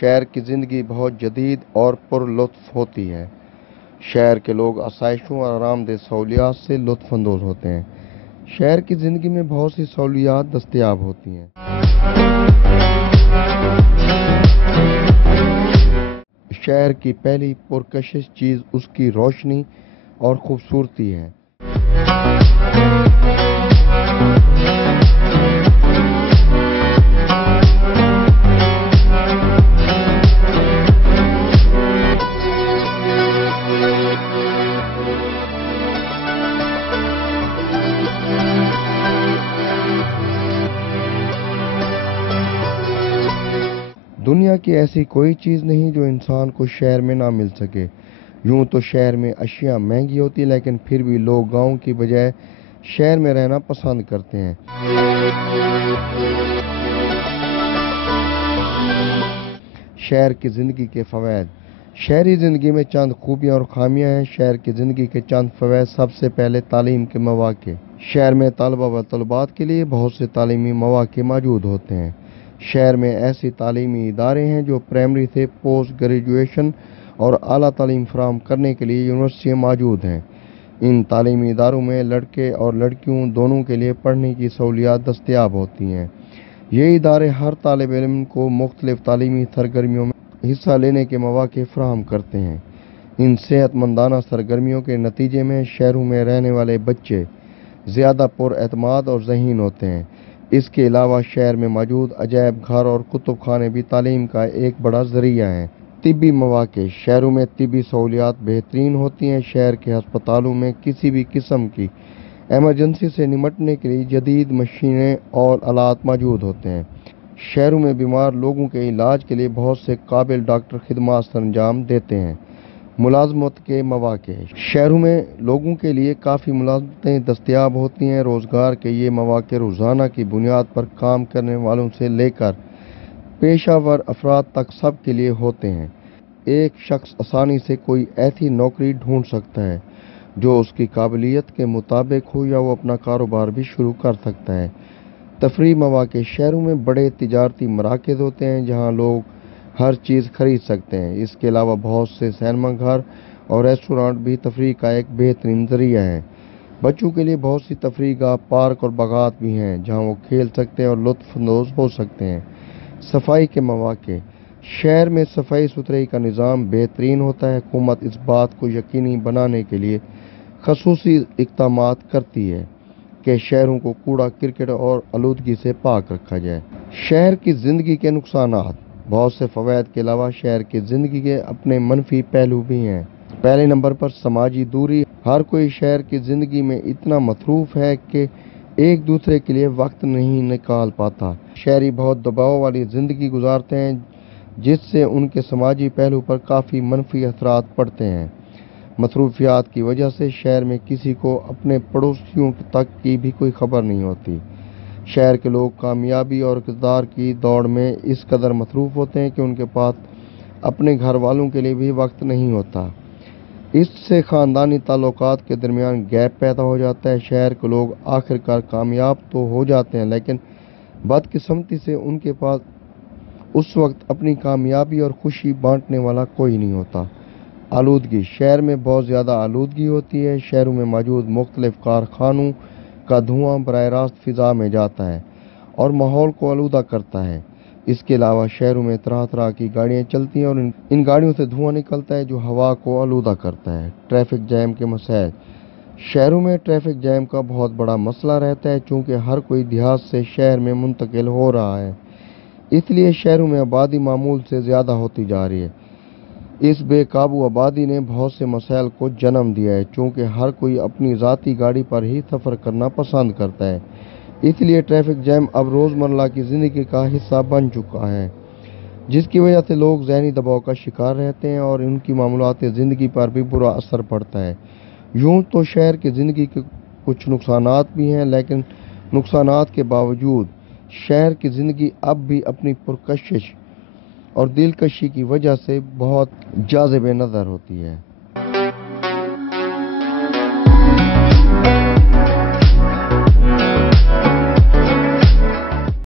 شہر کی زندگی بہت جدید اور پر لطف ہوتی ہے۔ شہر کے لوگ آسائشوں اور آرام دہ سہولیات سے لطف اندوز ہوتے ہیں۔ شہر کی زندگی میں بہت سی سہولیات دستیاب ہوتی ہیں۔ شہر کی پہلی پرکشش چیز اس کی روشنی اور خوبصورتی ہے۔ دنیا کی ایسی کوئی چیز نہیں جو انسان کو شہر میں نہ مل سکے۔ یوں تو شہر میں اشیاء مہنگی ہوتی لیکن پھر بھی لوگ گاؤں کی بجائے شہر میں رہنا پسند کرتے ہیں۔ شہر کی زندگی کے فوائد۔ شہری زندگی میں چند خوبیاں اور خامیاں ہیں۔ شہر کی زندگی کے چند فوائد۔ سب سے پہلے تعلیم کے مواقع۔ شہر میں طلبہ و طالبات کے لیے بہت سے تعلیمی مواقع موجود ہوتے ہیں۔ شہر میں ایسی تعلیمی ادارے ہیں جو پرائمری سے پوسٹ گریجویشن اور اعلیٰ تعلیم فراہم کرنے کے لیے یونیورسٹیاں موجود ہیں۔ ان تعلیمی اداروں میں لڑکے اور لڑکیوں دونوں کے لیے پڑھنے کی سہولیات دستیاب ہوتی ہیں۔ یہ ادارے ہر طالب علم کو مختلف تعلیمی سرگرمیوں میں حصہ لینے کے مواقع فراہم کرتے ہیں۔ ان صحت مندانہ سرگرمیوں کے نتیجے میں شہروں میں رہنے والے بچے زیادہ پر اعتماد اور ذہین ہوتے ہیں۔ اس کے علاوہ شہر میں موجود عجائب گھر اور کتب خانے بھی تعلیم کا ایک بڑا ذریعہ ہیں۔ طبی مواقع۔ شہروں میں طبی سہولیات بہترین ہوتی ہیں۔ شہر کے ہسپتالوں میں کسی بھی قسم کی ایمرجنسی سے نمٹنے کے لیے جدید مشینیں اور آلات موجود ہوتے ہیں۔ شہروں میں بیمار لوگوں کے علاج کے لیے بہت سے قابل ڈاکٹر خدمات سر انجام دیتے ہیں۔ ملازمت کے مواقع۔ شہروں میں لوگوں کے لیے کافی ملازمتیں دستیاب ہوتی ہیں۔ روزگار کے یہ مواقع روزانہ کی بنیاد پر کام کرنے والوں سے لے کر پیشہ ور افراد تک سب کے لیے ہوتے ہیں۔ ایک شخص آسانی سے کوئی ایسی نوکری ڈھونڈ سکتا ہے جو اس کی قابلیت کے مطابق ہو یا وہ اپنا کاروبار بھی شروع کر سکتا ہے۔ تفریح مواقع۔ شہروں میں بڑے تجارتی مراکز ہوتے ہیں جہاں لوگ ہر چیز خرید سکتے ہیں۔ اس کے علاوہ بہت سے سینما گھر اور ریسٹورانٹ بھی تفریح کا ایک بہترین ذریعہ ہیں۔ بچوں کے لیے بہت سی تفریح گاہ، پارک اور باغات بھی ہیں جہاں وہ کھیل سکتے ہیں اور لطف اندوز ہو سکتے ہیں۔ صفائی کے مواقع۔ شہر میں صفائی ستھرائی کا نظام بہترین ہوتا ہے۔ حکومت اس بات کو یقینی بنانے کے لیے خصوصی اقدامات کرتی ہے کہ شہروں کو کوڑا کرکٹ اور آلودگی سے پاک رکھا جائے۔ شہر کی زندگی کے نقصانات۔ بہت سے فوائد کے علاوہ شہر کی زندگی کے اپنے منفی پہلو بھی ہیں۔ پہلے نمبر پر سماجی دوری۔ ہر کوئی شہر کی زندگی میں اتنا مصروف ہے کہ ایک دوسرے کے لیے وقت نہیں نکال پاتا۔ شہری بہت دباؤ والی زندگی گزارتے ہیں جس سے ان کے سماجی پہلو پر کافی منفی اثرات پڑتے ہیں۔ مصروفیات کی وجہ سے شہر میں کسی کو اپنے پڑوسیوں تک کی بھی کوئی خبر نہیں ہوتی۔ شہر کے لوگ کامیابی اور اقتدار کی دوڑ میں اس قدر مصروف ہوتے ہیں کہ ان کے پاس اپنے گھر والوں کے لیے بھی وقت نہیں ہوتا۔ اس سے خاندانی تعلقات کے درمیان گیپ پیدا ہو جاتا ہے۔ شہر کے لوگ آخرکار کامیاب تو ہو جاتے ہیں لیکن بدقسمتی سے ان کے پاس اس وقت اپنی کامیابی اور خوشی بانٹنے والا کوئی نہیں ہوتا۔ آلودگی۔ شہر میں بہت زیادہ آلودگی ہوتی ہے۔ شہروں میں موجود مختلف کارخانوں کا دھواں براہ راست فضا میں جاتا ہے اور ماحول کو آلودہ کرتا ہے۔ اس کے علاوہ شہروں میں طرح طرح کی گاڑیاں چلتی ہیں اور ان گاڑیوں سے دھواں نکلتا ہے جو ہوا کو آلودہ کرتا ہے۔ ٹریفک جیم کے مسائل۔ شہروں میں ٹریفک جیم کا بہت بڑا مسئلہ رہتا ہے چونکہ ہر کوئی دیہات سے شہر میں منتقل ہو رہا ہے، اس لیے شہروں میں آبادی معمول سے زیادہ ہوتی جا رہی ہے۔ اس بے قابو آبادی نے بہت سے مسائل کو جنم دیا ہے چونکہ ہر کوئی اپنی ذاتی گاڑی پر ہی سفر کرنا پسند کرتا ہے، اس لیے ٹریفک جیم اب روزمرہ کی زندگی کا حصہ بن چکا ہے جس کی وجہ سے لوگ ذہنی دباؤ کا شکار رہتے ہیں اور ان کی معمولات زندگی پر بھی برا اثر پڑتا ہے۔ یوں تو شہر کی زندگی کے کچھ نقصانات بھی ہیں لیکن نقصانات کے باوجود شہر کی زندگی اب بھی اپنی پرکشش اور دلکشی کی وجہ سے بہت جاذب نظر ہوتی ہے۔